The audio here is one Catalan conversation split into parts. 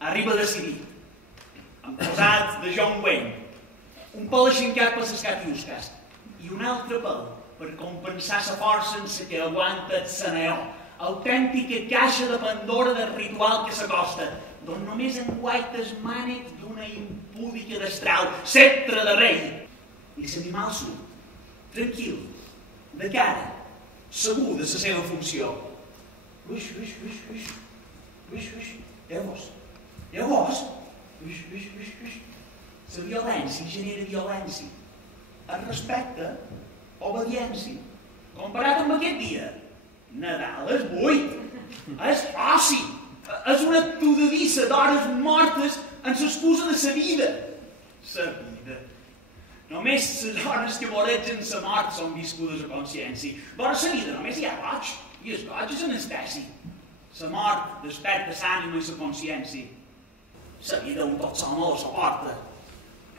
arriba decidit, amb posat de John Wayne, un pèl aixincat per les catiusques i un altre pèl per compensar la força sense que aguanta el saneó, autèntica caixa de Pandora del ritual que s'acosta, d'on només enguaita el mànec d'una impúdica destral, sceptre de rei. I l'animal surt, tranquil, de cara, segur de la seva funció. Uix, uix, uix, uix, uix, uix, llavors, uix, uix, uix, uix. La violència genera violència. El respecte, obediència. Comparat amb aquest dia, Nadal és buit, és oci, és una tudadissa d'hores mortes en l'excusa de la vida. La vida. Només les hores que voregen la mort són viscudes a consciència. Vora la vida només hi ha goig, i el goig és anestèsi. La mort desperta l'ànima i la consciència. La vida un tot sol no la suporta.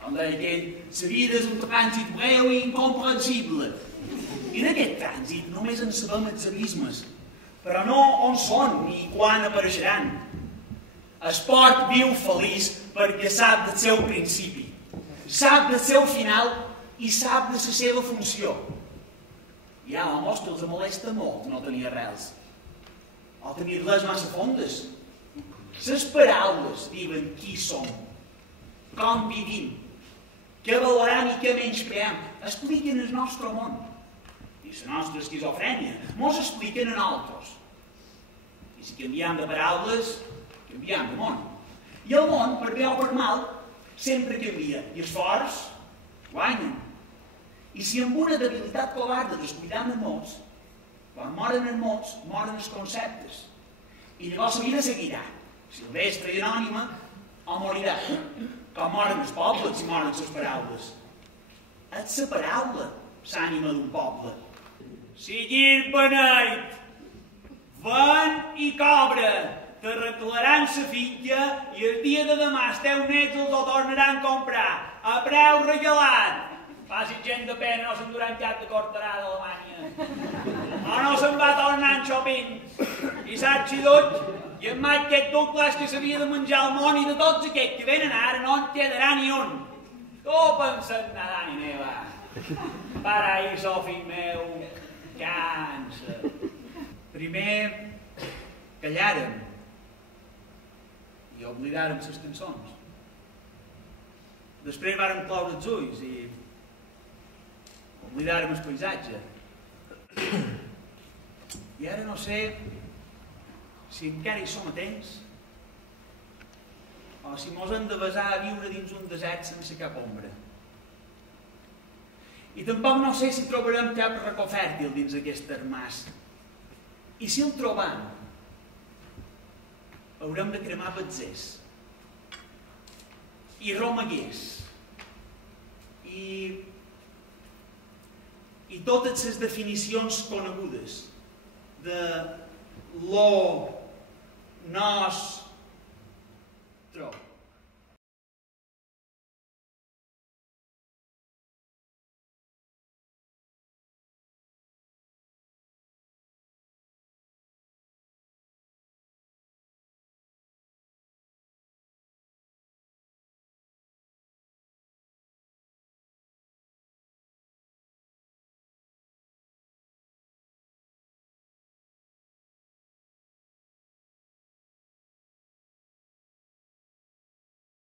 Com deia aquell, la vida és un trànsit breu i incomprensible. I d'aquest trànsit només en sabem els abismes, però no on són ni quan apareixeran. El porc viu feliç perquè sap del seu principi, sap del seu final i sap de la seva funció. Hi ha homes que els molesta molt no tenir arrels, o tenir-les massa fondes. Les paraules diuen qui som, com vivim, què valorem i què menyspreem, expliquen el nostre món. I la nostra esquizofrènia mos expliquen a nosaltres. I si canviem de paraules, canviem de món. I el món, per bé o per mal, sempre canvia. I els forts guanyen. I si amb una debilitat covarda descuidam els mots, quan moren els mots, moren els conceptes. I llavors la vida seguirà, silvestre i anònima, o morirà. Com moren els pobles i moren les paraules. És la paraula, l'ànima d'un poble. Sigir beneit, ven i cobra, t'arreglaran la finca i el dia de demà els teus nets els ho tornaran a comprar, a preu regalat. Faci gent de pena, no se'n duran cap de cortarà d'Alemanya. O no se'n va tornar en Chopin. I saps si tot, i en aquest Douglas que s'havia de menjar el món i de tots aquests que venen ara no en quedarà ni un. Tu penses nada ni neva. Paraíso, fill meu, cansa. Primer callàrem i oblidàrem les cançons. Després vàrem cloure els ulls i oblidàrem el paisatge. I ara no sé si encara hi som a temps o si mos hem de basar a viure dins un desert sense cap ombra. I tampoc no sé si trobarem cap racó fèrtil dins aquest termàs. I si el trobam, haurem de cremar betzers i romaguers i totes les definicions conegudes de lo nostre.